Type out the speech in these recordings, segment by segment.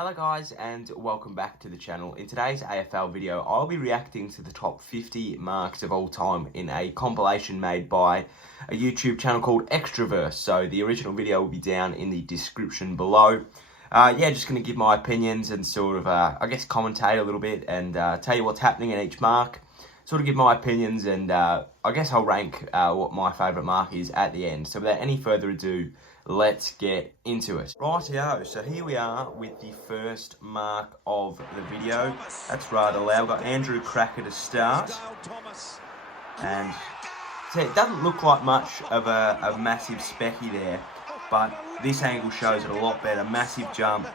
Hello guys and welcome back to the channel. In today's AFL video I'll be reacting to the top 50 marks of all time in a compilation made by a YouTube channel called Extraverse. So the original video will be down in the description below. Just going to give my opinions and sort of I guess commentate a little bit and tell you what's happening in each mark. Sort of give my opinions and I guess I'll rank what my favourite mark is at the end. So without any further ado, let's get into it. Rightio, so here we are with the first mark of the video. That's rather loud. We've got Andrew Krakouer to start. And so it doesn't look like much of a massive specky there, but this angle shows it a lot better. Massive jump.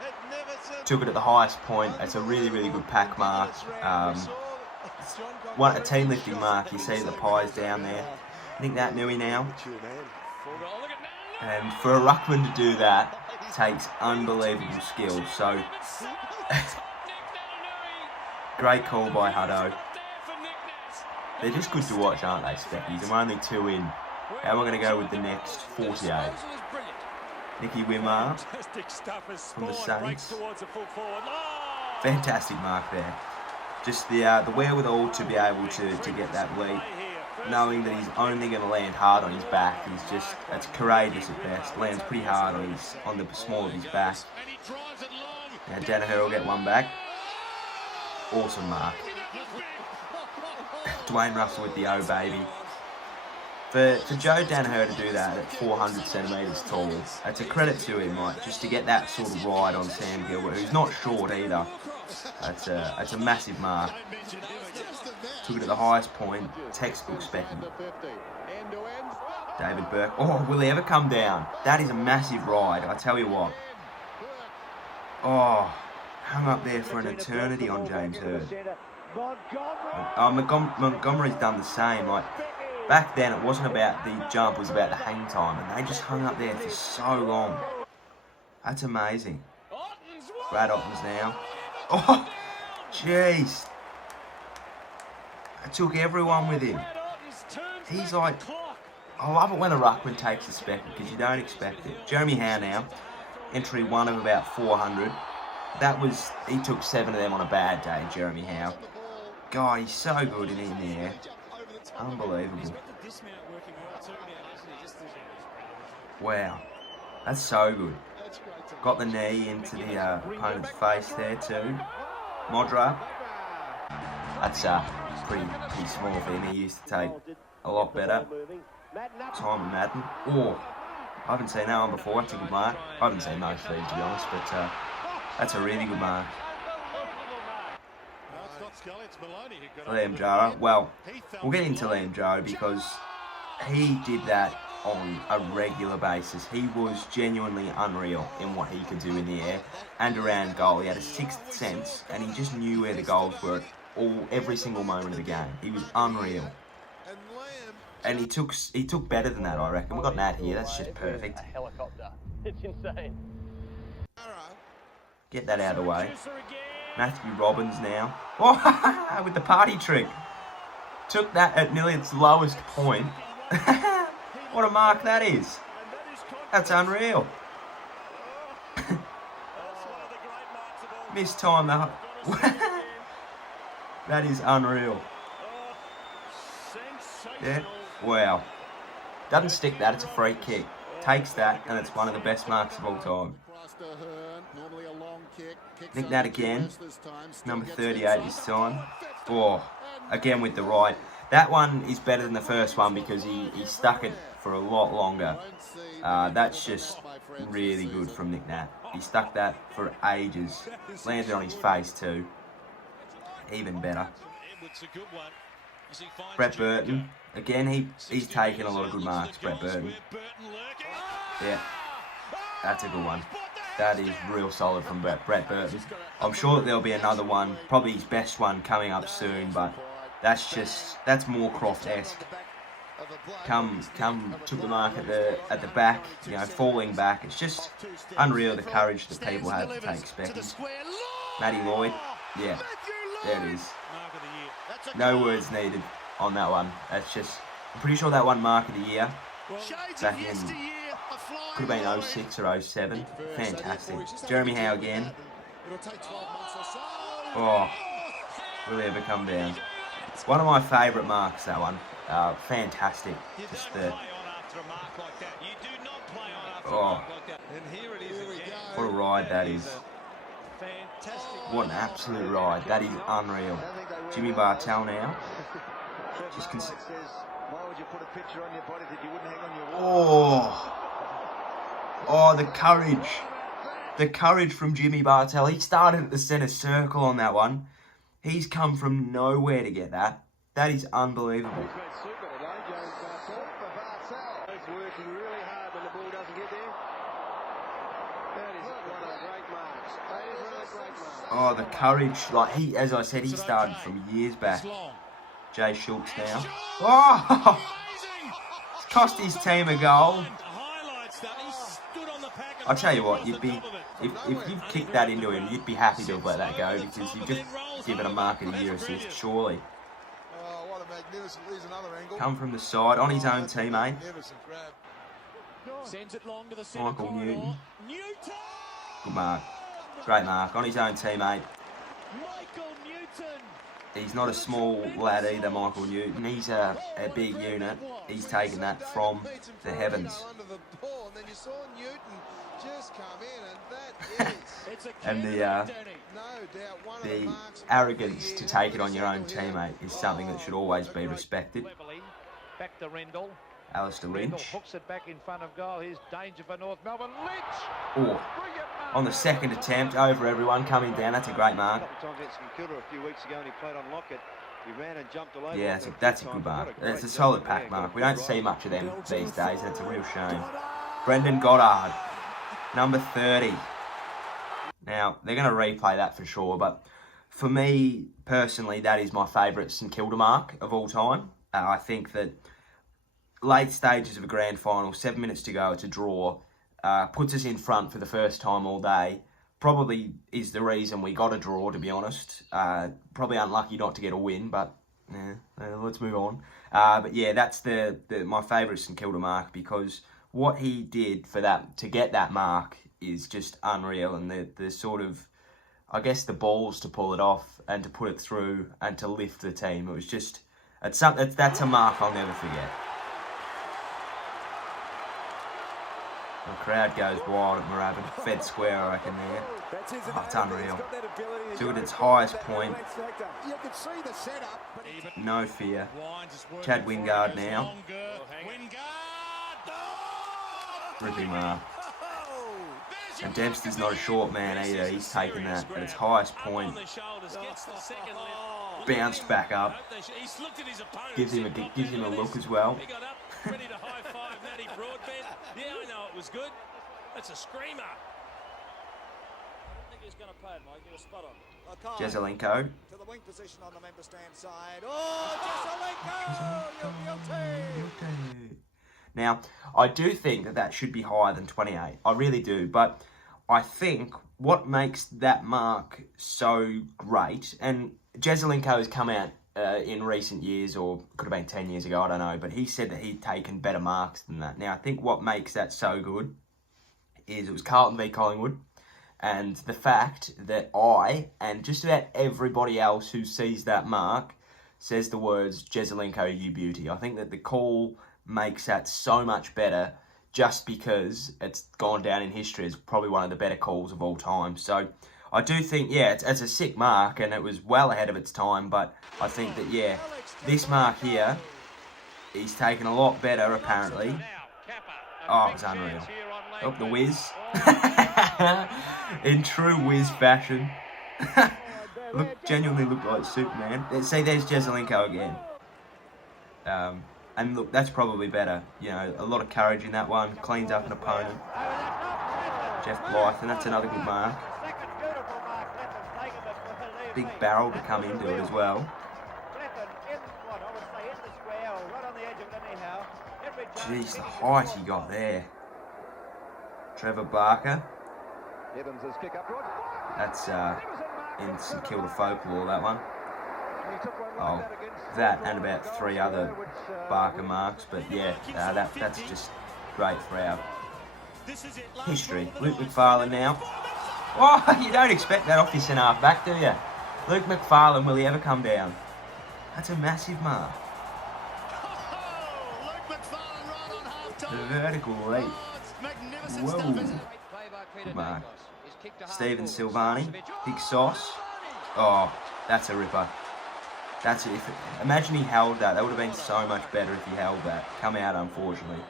Took it at the highest point. It's a really, really good pack mark. A team lifting mark. You see the pies down there. Nic Naitanui now. And for a ruckman to do that takes unbelievable skill. So, great call by Hutto. They're just good to watch, aren't they, Speckies? And we're only 2 in. How am I going to go with the next 48? Nicky Winmar from the Saints. Fantastic mark there. Just the wherewithal to be able to get that leap. Knowing that he's only going to land hard on his back. It's courageous at best. Lands pretty hard on the small of his back. Now Daniher will get one back. Awesome mark. Dwayne Russell with the O baby. For Joe Daniher to do that at 400 centimetres tall, it's a credit to him, like, just to get that sort of ride on Sam Gilbert, who's not short either. It's a massive mark. Took it at the highest point, textbook specky. David Bourke. Oh, will he ever come down? That is a massive ride, I tell you what. Oh, hung up there for an eternity on James Hird. Oh, Montgomery's done the same. Like, back then it wasn't about the jump, it was about the hang time, and they just hung up there for so long. That's amazing. Brad Ottens now. Oh, jeez. Took everyone with him. He's like, I love it when a ruckman takes a spec because you don't expect it. Jeremy Howe now, entry 1 of about 400. He took 7 of them on a bad day, Jeremy Howe. God, he's so good in the air. Unbelievable. Wow, that's so good. Got the knee into the opponent's face there too. Modra. That's pretty small for him. He used to take a lot better. Time in Madden. Oh, I haven't seen that one before. That's a good mark. I haven't seen most of these, to be honest, but that's a really good mark. Liam Jurrah. Well, we'll get into Liam Jurrah because he did that on a regular basis. He was genuinely unreal in what he could do in the air and around goal. He had a sixth sense and he just knew where the goals were every single moment of the game. He was unreal. And he took better than that, I reckon. We've got Nat here, that's just perfect. It's insane. Get that out of the way. Matthew Robbins now. Oh, with the party trick. Took that at nearly its lowest point. What a mark that is. That's unreal. Missed time though. That is unreal. Yeah, wow. Doesn't stick that, it's a free kick. Takes that, and it's one of the best marks of all time. Nic Nat again. Number 38 this time. Oh, again with the right. That one is better than the first one because he stuck it for a lot longer. That's just really good from Nic Nat. He stuck that for ages. Landed on his face too. Even better. Brett Burton. Again, he's taken a lot of good marks, Brett Burton. Yeah, that's a good one. That is real solid from Brett Burton. I'm sure that there'll be another one, probably his best one coming up soon, but that's more Croft-esque. Took the mark at the back, you know, falling back. It's just unreal the courage that people have to take specky. Matty Lloyd, yeah, there it is. No words needed on that one. That's just, I'm pretty sure that one mark of the year back in, could have been 06 or 07. Fantastic. Jeremy Howe again. Oh, will he ever come down? One of my favourite marks, that one. Fantastic. Just the... Oh, what a ride that is. What an absolute ride. That is unreal. Jimmy Bartel now. Just Oh, the courage. The courage from Jimmy Bartel. He started at the centre circle on that one. He's come from nowhere to get that. That is unbelievable. Oh, the courage. Like, he, as I said, he started from years back. Schulz now. Oh! It's cost his team a goal. I'll tell you what, you'd be, if you'd kicked that into him, you'd be happy to have let that go, because you've just given a mark of the year assist, surely. Come from the side, on his own teammate. Michael Newton. Good mark. Great mark, on his own teammate. He's not a small lad either, Michael Newton. He's a big unit. He's taken that from the heavens. And the arrogance to take it on your own teammate is something that should always be respected. Back to Rendell. Alistair Lynch. Hooks it back in front of goal. Here's danger for North Melbourne. Lynch! Oh, on the second attempt, over everyone, coming down. That's a great mark. Yeah, that's a good mark. It's a solid pack mark. We don't see much of them these days. That's a real shame. Brendon Goddard, number 30. Now, they're going to replay that for sure, but for me, personally, that is my favourite St Kilda mark of all time. I think that late stages of a grand final, 7 minutes to go, it's a draw, puts us in front for the first time all day. Probably is the reason we got a draw, to be honest. Probably unlucky not to get a win, but let's move on. But yeah, that's my favourite St Kilda mark, because what he did for that, to get that mark, is just unreal. And the sort of, I guess, the balls to pull it off and to put it through and to lift the team. It was just, that's a mark I'll never forget. The crowd goes wild at Moorabbin. Fed square, I reckon, there. Oh, it's unreal. So at its highest point. No fear. Chad Wingard now. Ripping mark. And Dempster's not a short man either. He's taken that at its highest point. Bounced back up. Gives him a look as well. Yeah, I know it was good. That's a screamer. I don't think he's going to play it, Mike. You're spot on. Jesaulenko. To the wing position on the member stand side. Oh, Jesaulenko! You're guilty. Now, I do think that should be higher than 28. I really do. But I think what makes that mark so great, and Jesaulenko has come out in recent years, or could have been 10 years ago, I don't know, but he said that he'd taken better marks than that. Now, I think what makes that so good is it was Carlton v Collingwood, and the fact that I, and just about everybody else who sees that mark, says the words, Jesaulenko, you beauty. I think that the call makes that so much better, just because it's gone down in history as probably one of the better calls of all time. So I do think, yeah, it's a sick mark, and it was well ahead of its time, but I think that, yeah, this mark here, he's taken a lot better, apparently. Oh, it was unreal. Oh, the whiz. In true whiz fashion. Genuinely looked like Superman. See, there's Jesaulenko again. And look, that's probably better. You know, a lot of courage in that one. Cleans up an opponent. Geoff Blethyn, that's another good mark. Big barrel to come into it as well. Jeez, the height he got there. Trevor Barker. That's in St Kilda folklore, that one. Oh, that and about 3 other Barker marks, but yeah, that's just great for our history. Luke McFarlane now. Oh, you don't expect that off your centre half back, do you? Luke McFarlane, will he ever come down? That's a massive mark. Oh, Luke McFarlane right on half-time. The vertical leap. Oh, it's magnificent Whoa. stuff, isn't it? Good mark. Stephen Silvani, big sauce. Oh, that's a ripper. That's it. Imagine he held that. That would have been so much better if he held that. Come out, unfortunately,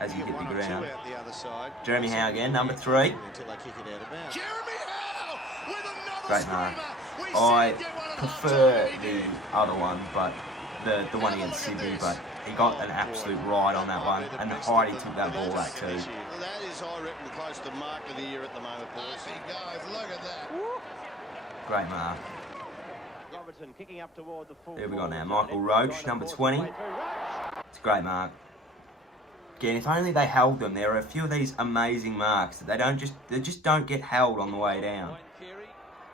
as he hit the ground. Jeremy Howe again, number 3. Great mark. I prefer the other one, but the one against Sydney, but he got an absolute ride on that one, and the height he took that ball at too. That is, I reckon, close to mark of the year at the moment, boys. He goes, look at that. Great mark. Here we go now, Michael Roach, number 20. It's a great mark. Again, if only they held them. There are a few of these amazing marks that they just don't get held on the way down.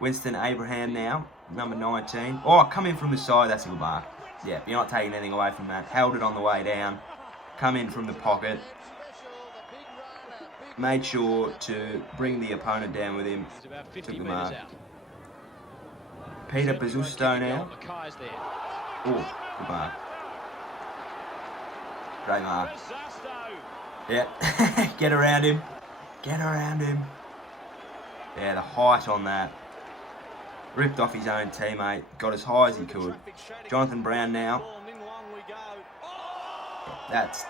Winston Abraham now, number 19. Oh, come in from the side, that's a good mark. Yeah, you're not taking anything away from that. Held it on the way down. Come in from the pocket. Made sure to bring the opponent down with him. Took the mark. Peter Bazusto now. Oh, good mark. Great mark. Yeah, get around him. Get around him. Yeah, the height on that. Ripped off his own teammate. Got as high as he could. Jonathan Brown now. That's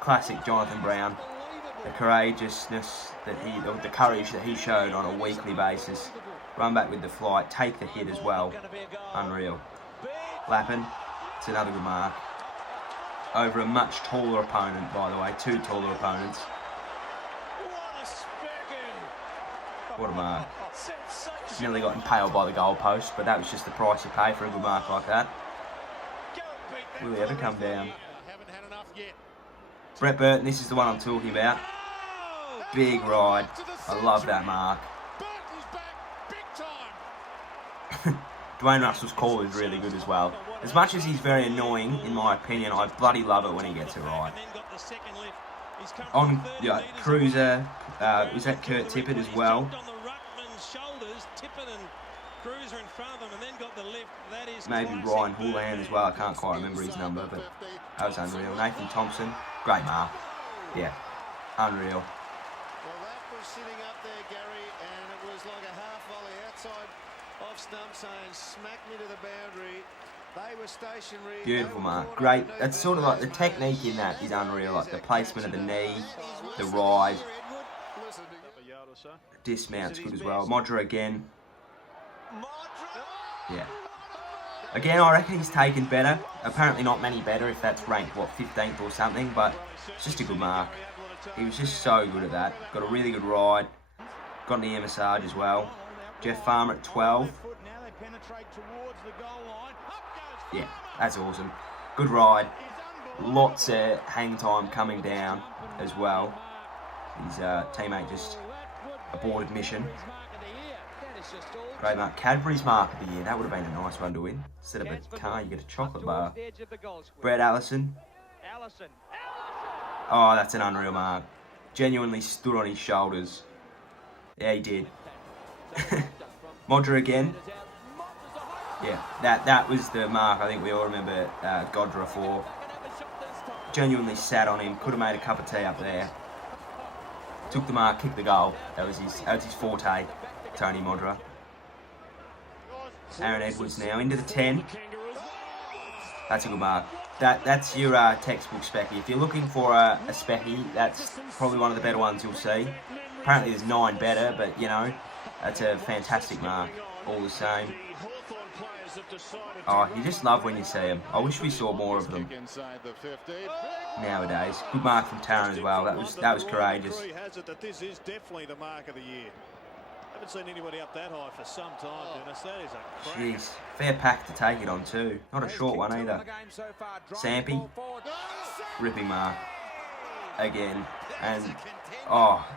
classic Jonathan Brown. The courageousness that the courage that he showed on a weekly basis. Run back with the flight, take the hit as well. Unreal. Lappin, it's another good mark. Over a much taller opponent, by the way. 2 taller opponents. What a mark. Nearly got impaled by the goalpost, but that was just the price you pay for a good mark like that. Will he ever come down? Brett Burton, this is the one I'm talking about. Big ride. I love that mark. Dwayne Russell's call is really good as well. As much as he's very annoying, in my opinion, I bloody love it when he gets it right. On Cruiser, was that Kurt Tippett as well? Maybe Ryan Houlihan as well, I can't quite remember his number, but that was unreal. Nathan Thompson, great mark. Yeah, unreal. Well, that was sitting up there, Gary, and it was like a half volley outside off stump saying, smack me to the boundary. They were stationary. Beautiful mark, great. That's sort of like the technique in that is unreal, like the placement of the knee, the ride. Dismount's good as well. Modra again. Yeah. Again, I reckon he's taken better. Apparently not many better if that's ranked, what, 15th or something, but it's just a good mark. He was just so good at that. Got a really good ride. Got an ear massage as well. Jeff Farmer at 12. Yeah, that's awesome. Good ride. Lots of hang time coming down as well. His teammate just aborted mission. Great mark. Cadbury's mark of the year. That would have been a nice one to win. Instead of a car, you get a chocolate bar. Brett Allison. Oh, that's an unreal mark. Genuinely stood on his shoulders. Yeah, he did. Modra again. Yeah, that was the mark I think we all remember Goddard for. Genuinely sat on him. Could have made a cup of tea up there. Took the mark, kicked the goal. That was his forte. Tony Modra. Aaron Edwards now into the 10. That's a good mark. That's your textbook specky. If you're looking for a specky, that's probably one of the better ones you'll see. Apparently there's 9 better, but you know, that's a fantastic mark. All the same. Oh, you just love when you see them. I wish we saw more of them nowadays. Good mark from Taran as well. That was courageous. This is definitely the mark of the year. Haven't seen anybody up that high for some time, Dennis. That is a crack. Jeez, fair pack to take it on too. Not a short one either. Sampy, ripping mark again, and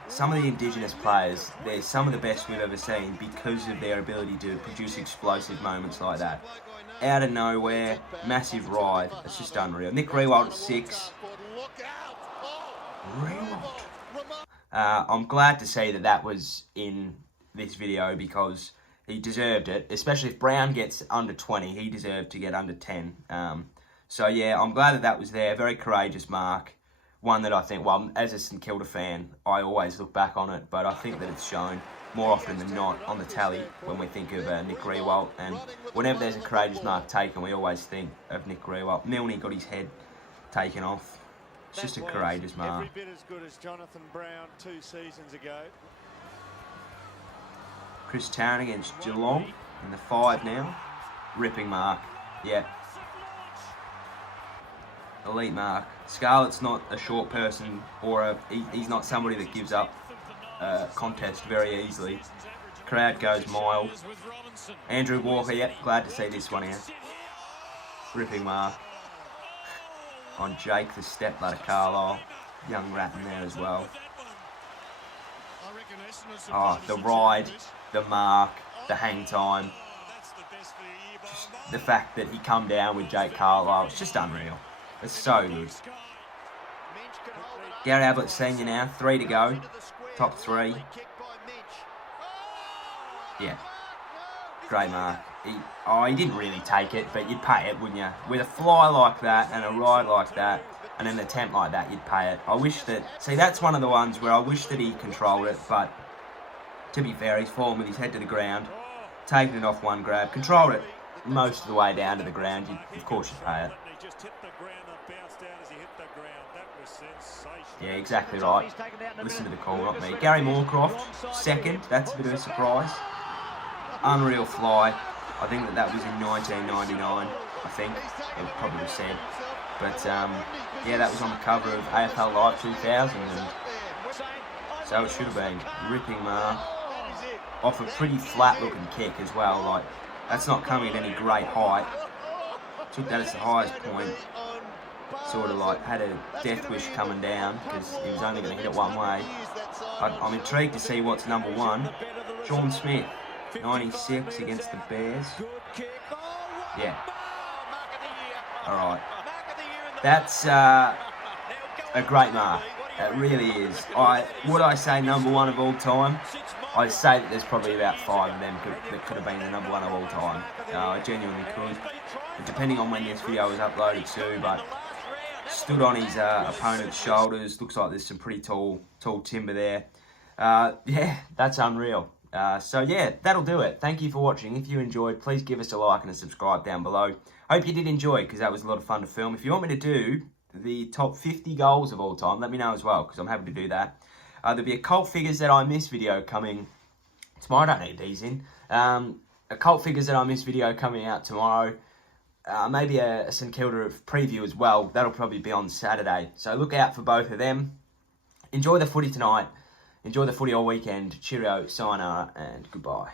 some of the Indigenous players, they're some of the best we've ever seen because of their ability to produce explosive moments like that. Out of nowhere, massive ride. It's just unreal. Nick Riewoldt at 6. Riewoldt. I'm glad to see that was in this video because he deserved it. Especially if Brown gets under 20, he deserved to get under 10. So yeah, I'm glad that was there. Very courageous mark. One that I think, well, as a St Kilda fan, I always look back on it, but I think that it's shown more often than not on the tally when we think of Nick Riewoldt. And whenever there's a courageous mark taken, we always think of Nick Riewoldt. Milne got his head taken off. It's just a courageous mark. Every bit as good as Jonathan Brown 2 seasons ago. Chris Tarrant against Geelong in the 5 now. Ripping mark. Yeah. Elite mark. Scarlett's not a short person, or he's not somebody that gives up contest very easily. Crowd goes mild. Andrew Walker, yep, glad to see this one here. Ripping mark on Jake the stepladder Carlisle. Young rat in there as well. Oh, the ride, the mark, the hang time. Just the fact that he come down with Jake Carlisle, it's just unreal. It's so good. Gary Ablett Snr now, 3 to go. Top 3. Yeah. Great mark. He didn't really take it, but you'd pay it, wouldn't you? With a fly like that and a ride like that and an attempt like that, you'd pay it. I wish that... See, that's one of the ones where I wish that he controlled it, but to be fair, he's fallen with his head to the ground, taken it off one grab, controlled it most of the way down to the ground. Of course you'd pay it. Yeah, exactly right. Listen to the call, not me. Gary Moorcroft, 2nd. That's a bit of a surprise. Unreal fly. I think that was in 1999, I think. It probably was said. But, yeah, that was on the cover of AFL Live 2000. And so it should have been. Ripping mark. Off a pretty flat-looking kick as well. Like, that's not coming at any great height. Took that as the highest point. Sort of like had a death wish coming down because he was only going to hit it one way. I'm intrigued to see what's number 1. Sean Smith, 96 against the Bears. Yeah. Alright. That's a great mark. It really is. Would I say number 1 of all time? I'd say that there's probably about 5 of them that could have been the number 1 of all time. I genuinely could. But depending on when this video was uploaded too, but stood on his opponent's shoulders. Looks like there's some pretty tall timber there. Yeah, that's unreal. So yeah, that'll do it. Thank you for watching. If you enjoyed, please give us a like and a subscribe down below. Hope you did enjoy, because that was a lot of fun to film. If you want me to do the top 50 goals of all time, let me know as well, because I'm happy to do that. There'll be a Cult Figures That I Miss video coming tomorrow. I don't need these in. A Cult Figures That I Miss video coming out tomorrow. Maybe a St Kilda preview as well. That'll probably be on Saturday. So look out for both of them. Enjoy the footy tonight. Enjoy the footy all weekend. Cheerio, sayonara, and goodbye.